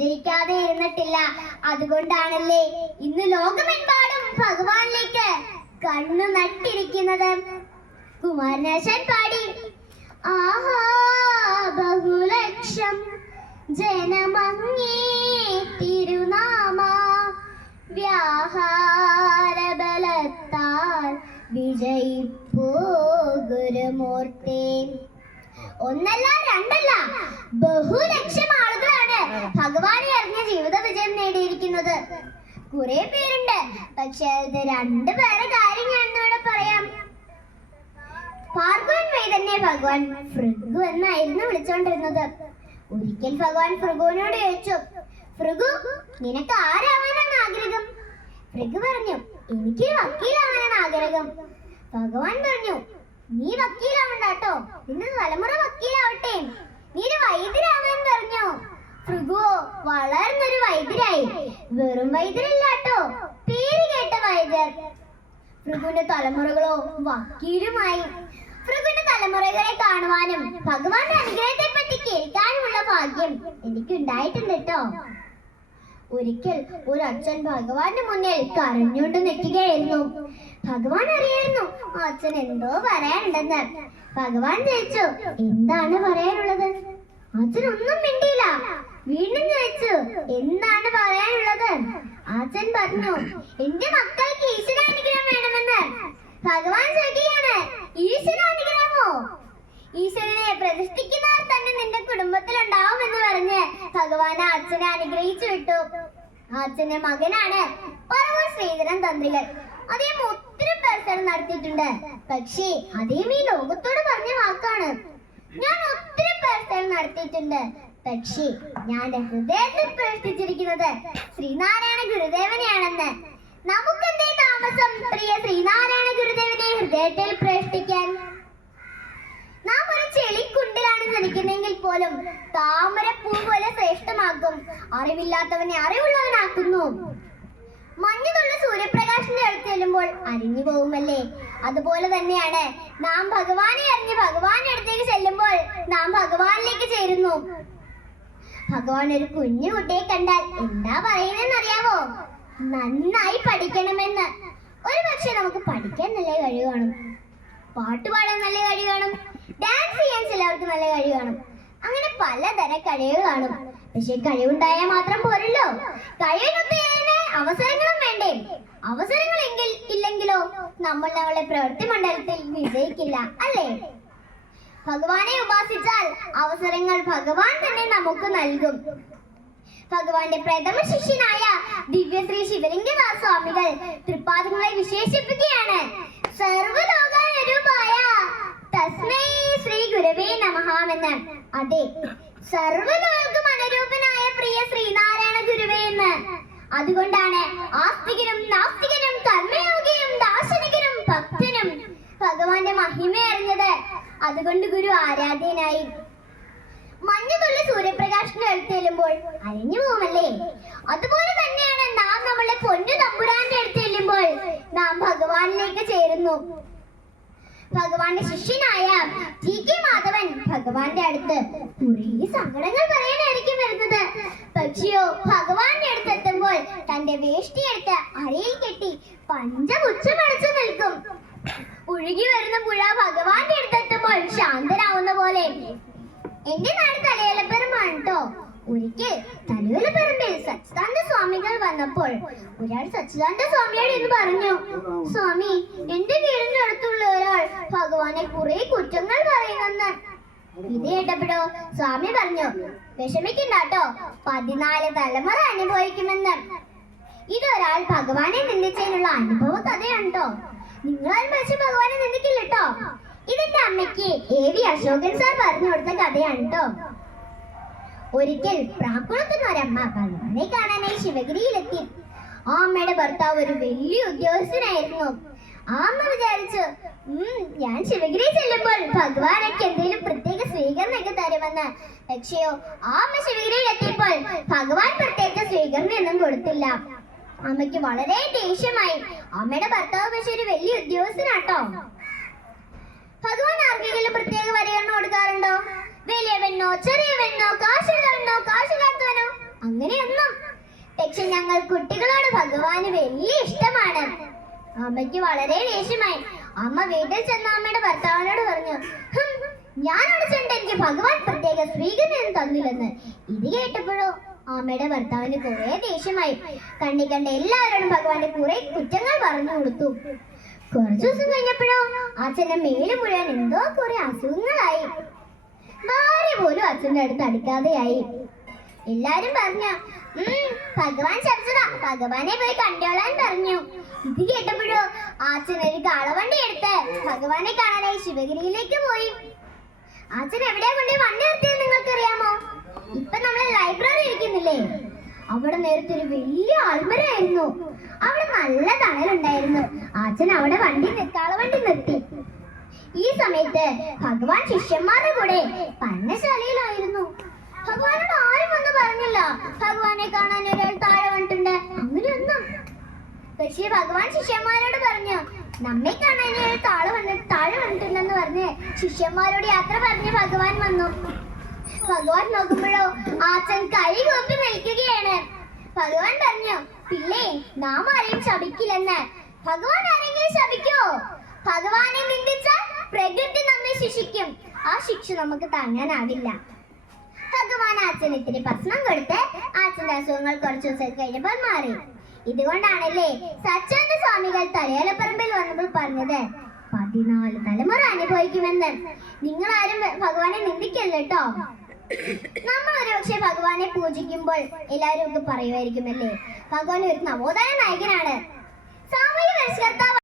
വിജയിക്കാതെ ഇരുന്നിട്ടില്ല. അതുകൊണ്ടാണല്ലേ ഇന്ന് ലോകമെമ്പാടും ഭഗവാനിലേക്ക് കണ്ണു നട്ടിരിക്കുന്നത്. കുമാരനാശൻ പാടി. ആഹാ ബഹുലക്ഷം ജനമങ്ങേ തിരുനാമ വ്യാഹാരബലത്താൽ വിജയിപ്പോ ഗുരുമൂർത്തി ഒന്നല്ല രണ്ടല്ല. ബഹുലക്ഷം ആളുകളാണ് ഭഗവാനെ അറിഞ്ഞ ജീവിത വിജയം നേടിയിരിക്കുന്നത്. കുറെ പേരുണ്ട്. പക്ഷെ അത് രണ്ടു പേരെ കാര്യം ഞാൻ ഇവിടെ പറയാം. ഭാർഗവൻ തന്നെ ഭഗവാൻ ഭൃഗു എന്നായിരുന്നു വിളിച്ചോണ്ടിരുന്നത്. ഒരിക്കൽ ഭഗവാൻ ഭൃഗുവിനോട് ചോദിച്ചു ഭൃഗു നിനക്ക് ആരാവാനാണ് ആഗ്രഹം? ഭൃഗു പറഞ്ഞു എനിക്ക് വക്കീലാവാനാണ് ആഗ്രഹം. ഭഗവാൻ പറഞ്ഞു നീ വക്കീലാവണ്ട കേട്ടോ നിന്റെ തലമുറ വക്കീലാവട്ടെ. നീ ഒരു വൈദ്യരാവാൻ പറഞ്ഞു. ഭൃഗു വളർന്നൊരു വൈദ്യരായി. വെറും വൈദ്യരല്ല കേട്ടോ പേര് കേട്ട വൈദ്യർ. ഭൃഗുവിന്റെ തലമുറകളോ വക്കീലുമായി. ഭൃഗുവിന്റെ തലമുറകളെ കാണുവാനും ഭഗവാന്റെ അനുഗ്രഹത്തെ പറ്റി കേൾക്കാനുമുള്ള ഭാഗ്യം എനിക്കുണ്ടായിട്ടുണ്ട് കേട്ടോ. ഒരിക്കൽ ഒരു അച്ഛൻ ഭഗവാന്റെ മുന്നിൽ കരഞ്ഞുകൊണ്ട് നിൽക്കുകയായിരുന്നു. ഭഗവാൻ അറിയായിരുന്നു അച്ഛൻ എന്തോ പറയാനുണ്ടെന്ന്. ഭഗവാൻ ചോദിച്ചു എന്താണ് പറയാനുള്ളത്? അച്ഛൻ ഒന്നും മിണ്ടിയില്ല. വീണ്ടും ചോദിച്ചു എന്താണ് പറയാനുള്ളത്? അച്ഛൻ പറഞ്ഞു എന്റെ മക്കൾക്ക് ഈശ്വരാനുഗ്രഹം വേണമെന്ന്. ഭഗവാൻ ചോദിക്കുകയാണ് ഈശ്വരാനുഗ്രഹമോ ഈശ്വരനെ പ്രതിഷ്ഠിക്കുന്നവർ തന്നെ നിന്റെ കുടുംബത്തിൽ ഉണ്ടാവുമെന്ന് പറഞ്ഞ് ഭഗവാൻ അർജുനെ അനുഗ്രഹിച്ചു വിട്ടു. അർജുന്റെ മകനാണ് പറവൂർ ശ്രീധരൻ തന്ത്രികൾ. അദ്ദേഹം ഒത്തിരി പ്രവർത്തനം നടത്തിയിട്ടുണ്ട്. പക്ഷേ അദ്ദേഹം ഈ ലോകത്തോട് പറഞ്ഞ വാക്കാണ്. ഞാൻ ഒത്തിരി പ്രവർത്തനം നടത്തിയിട്ടുണ്ട്. പക്ഷേ ഞാൻ ഹൃദയത്തിൽ പ്രവർത്തിച്ചിരിക്കുന്നത് ശ്രീനാരായണ ഗുരുദേവനെയാണെന്ന്. നമുക്കെന്തേ താമസം? പ്രിയ ശ്രീനാരായണ ഗുരുദേവനെ ഹൃദയത്തിൽ പ്രവർത്തിക്കാൻ നാം ഒരു ജനിക്കുന്നെങ്കിൽ പോലും താമരപ്പൂ പോലെ ശ്രേഷ്ഠമാക്കും. അറിവില്ലാത്തവനെ അറിവുള്ളവനാക്കുന്നു. മഞ്ഞതുള്ള സൂര്യപ്രകാശത്തിന്റെ അടുത്ത് ചെല്ലുമ്പോൾ അരിഞ്ഞു പോകുമല്ലേ അതുപോലെ തന്നെയാണ് നാം ഭഗവാനെ അറിഞ്ഞ് ഭഗവാന്റെ അടുത്തേക്ക് ചെല്ലുമ്പോൾ നാം ഭഗവാനിലേക്ക് ചേരുന്നു. ഭഗവാൻ ഒരു കുഞ്ഞു കുട്ടിയെ കണ്ടാൽ എന്താ പറയുന്നതെന്ന് അറിയാവോ നന്നായി പഠിക്കണമെന്ന്. ഒരു പക്ഷെ നമുക്ക് പഠിക്കാൻ നല്ല കഴിവ് കാണും. പാട്ട് പാടാൻ നല്ല കഴിവ് കാണും. ഡാൻസ് ചെയ്യാൻ ചിലവർക്ക് നല്ല കഴിവ് കാണും. അങ്ങനെ പലതര കഴിവ് കാണും. പക്ഷെ കഴിവുണ്ടായാൽ മാത്രം പോരല്ലോ. കഴിവിനൊത്ത് അവസരങ്ങളും വേണ്ടേ? അവസരങ്ങളെങ്കിൽ ഇല്ലെങ്കിലോ നമ്മൾ നമ്മളെ പ്രവൃത്തി മണ്ഡലത്തിൽ വിജയിക്കില്ല അല്ലേ? ഭഗവാനെ ഉപാസിച്ചാൽ അവസരങ്ങൾ ഭഗവാൻ തന്നെ നമുക്ക് നൽകും. ഭഗവാന്റെ പ്രഥമ ശിഷ്യനായ ദിവ്യശ്രീ ശിവലിംഗദാസ് സ്വാമികൾ തൃപ്പാദങ്ങളെ വിശേഷിപ്പിക്കുകയാണ്. സർവലോകാനുരൂപായ തസ്മൈ ശ്രീ ഗുരുവേ നമഹാമെന്ന് അതെ സർവലോകം അനുരൂപനായ പ്രിയ ശ്രീനാരായണ ഗുരുവേ എന്ന്. അതുകൊണ്ടാണ് ആസ്തികനും നാസ്തികനും കർമ്മയോഗിയും ദാർശനികനും ഭക്തനും ഭഗവാന്റെ മഹിമ അറിഞ്ഞത്. അതുകൊണ്ട് ഗുരു ആരാധ്യനായി. മഞ്ഞുതുള്ളി സൂര്യപ്രകാശത്തിന്റെ അടുത്ത് ചെല്ലുമ്പോൾ പോകുമല്ലേ? അതുപോലെ തന്നെയാണ് നാം നമ്മളെ പൊന്നു തമ്പുരാന്റെ അടുത്ത് നാം ഭഗവാനിലേക്ക് ചേരുന്നു. ഭഗവാന്റെ ശിഷ്യനായ ജി കെ മാധവൻ ഭഗവാന്റെ അടുത്ത് കുറേ സങ്കടങ്ങൾ പറയാനായിരിക്കും വരുന്നത്. പക്ഷിയോ ഭഗവാന്റെ അടുത്ത് എത്തുമ്പോൾ തന്റെ വേഷ്ടി എടുത്ത് അരയിൽ കെട്ടി പഞ്ചപുച്ഛമടച്ചു നിൽക്കും. ഒഴുകി വരുന്ന പുഴ ഭഗവാന്റെ അടുത്തെത്തുമ്പോൾ ശാന്തരാവുന്ന പോലെ. എന്റെ നാട് തലയിലപ്പുറമാണ് കേട്ടോ ഒരിക്കൽ പറമ്പിൽ സച്ചിദാനന്ദ സ്വാമികൾ വന്നപ്പോൾ ഒരാൾ സച്ചിദാനന്ദ സ്വാമിയോട് എന്ന് പറഞ്ഞു സ്വാമി എന്റെ വീടിന്റെ അടുത്തുള്ള ഒരാൾ ഭഗവാനെ കുറെ കുറ്റങ്ങൾ പറയുന്നെന്ന് ഇത് കേട്ടപ്പോഴോ സ്വാമി പറഞ്ഞു വിഷമിക്കണ്ടാട്ടോ പതിനാല് തലമുറ അനുഭവിക്കുമെന്ന്. ഇതൊരാൾ ഭഗവാനെ നിന്ദിച്ചതിനുള്ള അനുഭവ കഥയാണ് കേട്ടോ നിങ്ങളാരും പക്ഷെ ഭഗവാനെ നിന്ദിക്കില്ല ഇതെന്റെ അമ്മയ്ക്ക് എ വി അശോകൻ സാർ പറഞ്ഞു കൊടുത്ത കഥയാണ് ഒരിക്കൽ പ്രാക്കുളത്തുന്ന ഒരമ്മ ഭഗവാനെ കാണാനായി ശിവഗിരിയിലെത്തി. ആ അമ്മയുടെ ഭർത്താവ് ഒരു വലിയ ഉദ്യോഗസ്ഥനായിരുന്നു. ആ അമ്മ വിചാരിച്ചു ഞാൻ ശിവഗിരി ചെല്ലുമ്പോൾ ഭഗവാനൊക്കെ എന്തെങ്കിലും പ്രത്യേക സ്വീകരണമൊക്കെ തരുമെന്ന്. പക്ഷെയോ ആമ്മ ശിവഗിരിയിൽ എത്തിയപ്പോൾ ഭഗവാൻ പ്രത്യേക സ്വീകരണം ഒന്നും കൊടുത്തില്ല. അമ്മയ്ക്ക് വളരെ ദേഷ്യമായി. അമ്മയുടെ ഭർത്താവ് പക്ഷെ ഒരു വലിയ ഉദ്യോഗസ്ഥനാട്ടോ. ഭഗവാൻ ആർക്കെങ്കിലും പ്രത്യേക പരിഗണന കൊടുക്കാറുണ്ടോ വലിയവനോ അങ്ങനെയൊന്നും. പക്ഷെ ഞങ്ങൾ കുട്ടികളോട് ഭഗവാന് വലിയ ഇഷ്ടമാണ്. അമ്മയ്ക്ക് വളരെ ദേഷ്യമായി. അമ്മ വീട്ടിൽ ചെന്ന അമ്മയുടെ ഭർത്താവിനോട് പറഞ്ഞു "ഹും, ഞാൻ അവിടെ എനിക്ക് ഭഗവാൻ പ്രത്യേക സ്വീകരണം തന്നില്ലെന്ന്. ഇത് കേട്ടപ്പോഴോ അമ്മയുടെ ഭർത്താവിന് കുറെ ദേഷ്യമായി. കണ്ണി കണ്ട എല്ലാവരോടും ഭഗവാന്റെ കുറെ കുറ്റങ്ങൾ പറഞ്ഞു കൊടുത്തു. കുറച്ചു ദിവസം കഴിഞ്ഞപ്പോഴോ അച്ഛന്റെ മേൽ മുഴുവൻ എന്തോ കുറെ അസുഖങ്ങളായി. ഭാര്യ പോലും അച്ഛന്റെ അടുത്ത് അടുക്കാതെയായി. എല്ലാരും പറഞ്ഞു "ഉം, ഭഗവാൻ ശപിച്ചതാ. ഭഗവാനെ പോയി കണ്ടോളാൻ പറഞ്ഞു. ഇത് കേട്ടപ്പോഴോ അച്ഛൻ ഒരു കാളവണ്ടി എടുത്ത് ഭഗവാനെ കാണാനായി ശിവഗിരിയിലേക്ക് പോയി. അച്ഛൻ എവിടെയാ കൊണ്ടേ വണ്ടി നിർത്തിയത് നിങ്ങൾക്കറിയാമോ? ഇപ്പൊ നമ്മളെ ലൈബ്രറി ഇരിക്കുന്നില്ലേ? അവിടെ നേരത്തെ ഒരു വലിയ ആൽമരായിരുന്നു അവിടെ നല്ല തണലുണ്ടായിരുന്നു. അച്ഛൻ അവിടെ വണ്ടി കാളവണ്ടി നിർത്തി. ഈ സമയത്ത് ഭഗവാൻ ശിഷ്യന്മാരുടെ കൂടെ പന്നശാലയിലായിരുന്നു. ഭഗവാനോട് ആരും ഒന്നും പറഞ്ഞില്ല. ഭഗവാനെ കാണാൻ ഒരാൾ താഴെ വന്നിട്ടുണ്ട്. അങ്ങനെയൊന്നും. പക്ഷേ ഭഗവാൻ ശിഷ്യന്മാരോട് പറഞ്ഞു നമ്മെ കാണാൻ ഒരാൾ താഴെ വന്ന് താഴെ വന്നിട്ടുണ്ടെന്ന് പറഞ്ഞ് ശിഷ്യന്മാരോട് യാത്ര പറഞ്ഞ് ഭഗവാൻ വന്നു. ഭഗവാൻ നോക്കുമ്പോഴോ ആച്ചൻ കൈ കോപ്പി നിൽക്കുകയാണ് ഭഗവാൻ പറഞ്ഞു പിള്ളേ നാം ആരെയും ശപിക്കില്ലെന്ന്. ഭഗവാൻ ആരെങ്കിലും ശപിക്കോ? ഭഗവാനെ നിന്ദിച്ചാൽ പ്രകൃതി നമ്മെ ശിക്ഷിക്കും. ആ ശിക്ഷ നമുക്ക് താങ്ങാനാവില്ല. ഭഗവാൻ അച്ഛൻ ഇത്തിരി ഭക്ഷണം കൊടുത്ത് അച്ഛന്റെ അസുഖങ്ങൾ കുറച്ചു ദിവസം കഴിഞ്ഞപ്പോൾ മാറി. ഇതുകൊണ്ടാണല്ലേ സച്ചാനന്ദ സ്വാമികൾ തലയാലപ്പറമ്പിൽ വന്നപ്പോൾ പറഞ്ഞത് പതിനാല് തലമുറ അനുഭവിക്കുമെന്ന്. നിങ്ങൾ ആരും ഭഗവാനെ നിന്ദിക്കല്ലോ കേട്ടോ. നമ്മൾ ഒരുപക്ഷെ ഭഗവാനെ പൂജിക്കുമ്പോൾ എല്ലാവരും ഒക്കെ പറയുമായിരിക്കുമല്ലേ? ഭഗവാൻ ഒരു നവോദയ നായകനാണ്. സാമൂഹ്യ പരിഷ്കർത്താവ്